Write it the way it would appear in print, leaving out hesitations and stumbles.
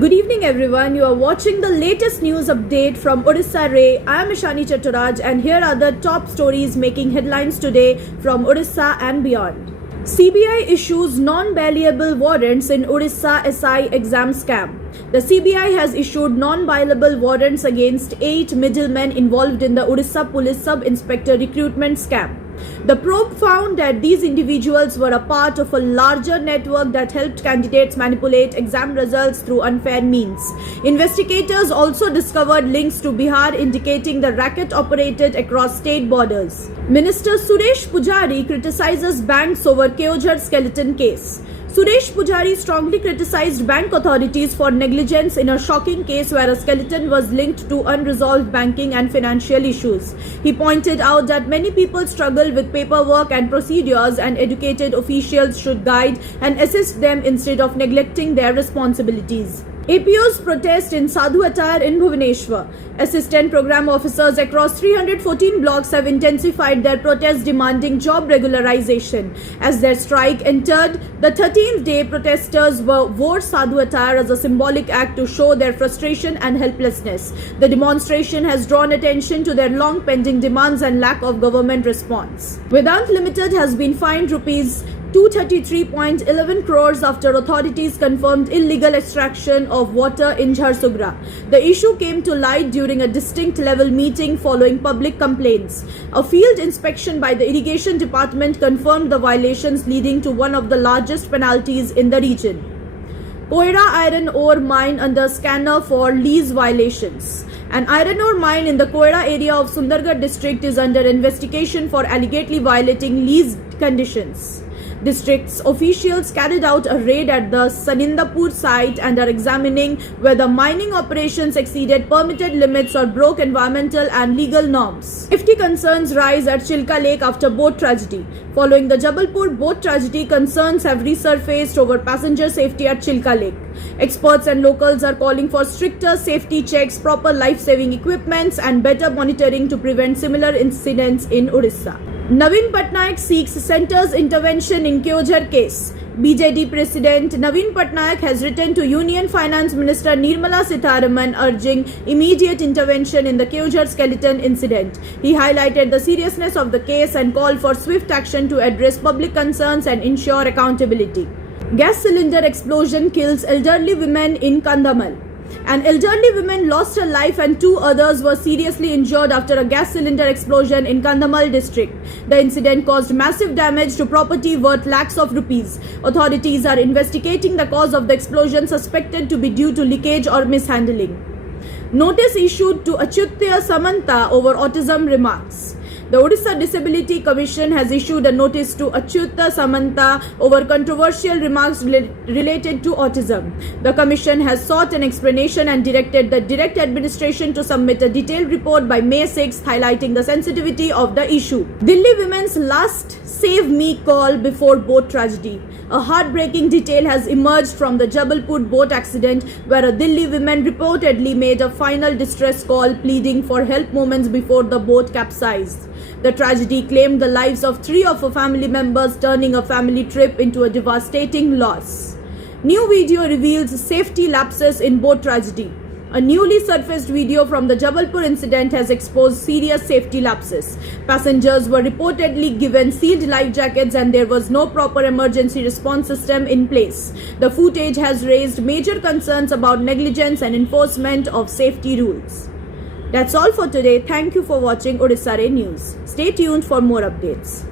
Good evening everyone, you are watching the latest news update from Odisha Ray. I am Ishani Chattaraj and here are the top stories making headlines today from Odisha and beyond. CBI issues non-bailable warrants in Odisha SI exam scam. The CBI has issued non-bailable warrants against 8 middlemen involved in the Odisha Police Sub-Inspector recruitment scam. The probe found that these individuals were a part of a larger network that helped candidates manipulate exam results through unfair means. Investigators also discovered links to Bihar indicating the racket operated across state borders. Minister Suresh Pujari criticizes banks over Keonjhar skeleton case. Suresh Pujari strongly criticized bank authorities for negligence in a shocking case where a skeleton was linked to unresolved banking and financial issues. He pointed out that many people struggle with paperwork and procedures and educated officials should guide and assist them instead of neglecting their responsibilities. APO's protest in Sadhu Attire in Bhubaneswar. Assistant program officers across 314 blocks have intensified their protest demanding job regularization. As their strike entered the 13th day, protesters wore Sadhu Attire as a symbolic act to show their frustration and helplessness. The demonstration has drawn attention to their long pending demands and lack of government response. Vedant Limited has been fined rupees 233.11 crores after authorities confirmed illegal extraction of water in Jharsuguda. The issue came to light during a distinct level meeting following public complaints. A field inspection by the irrigation department confirmed the violations, leading to one of the largest penalties in the region. Koira iron ore mine under scanner for lease violations. An iron ore mine in the Koira area of Sundargarh district is under investigation for allegedly violating lease conditions. District's officials carried out a raid at the Sanindapur site and are examining whether mining operations exceeded permitted limits or broke environmental and legal norms. Safety concerns rise at Chilka Lake after boat tragedy. Following the Jabalpur boat tragedy, concerns have resurfaced over passenger safety at Chilka Lake. Experts and locals are calling for stricter safety checks, proper life-saving equipments and better monitoring to prevent similar incidents in Odisha. Naveen Patnaik seeks centre's intervention in Keonjhar case. BJD President Naveen Patnaik has written to Union Finance Minister Nirmala Sitharaman urging immediate intervention in the Keonjhar skeleton incident. He highlighted the seriousness of the case and called for swift action to address public concerns and ensure accountability. Gas cylinder explosion kills elderly women in Kandhamal. An elderly woman lost her life and 2 others were seriously injured after a gas cylinder explosion in Kandhamal district. The incident caused massive damage to property worth lakhs of rupees. Authorities are investigating the cause of the explosion, suspected to be due to leakage or mishandling. Notice issued to Achyuta Samanta over autism remarks. The Odisha Disability Commission has issued a notice to Achyuta Samanta over controversial remarks related to autism. The Commission has sought an explanation and directed the direct administration to submit a detailed report by May 6th, highlighting the sensitivity of the issue. Delhi women's last save me call before boat tragedy. A heartbreaking detail has emerged from the Jabalpur boat accident, where a Delhi woman reportedly made a final distress call pleading for help moments before the boat capsized. The tragedy claimed the lives of 3 of her family members, turning a family trip into a devastating loss. New video reveals safety lapses in boat tragedy. A newly surfaced video from the Jabalpur incident has exposed serious safety lapses. Passengers were reportedly given sealed life jackets and there was no proper emergency response system in place. The footage has raised major concerns about negligence and enforcement of safety rules. That's all for today. Thank you for watching Odisha Ray News. Stay tuned for more updates.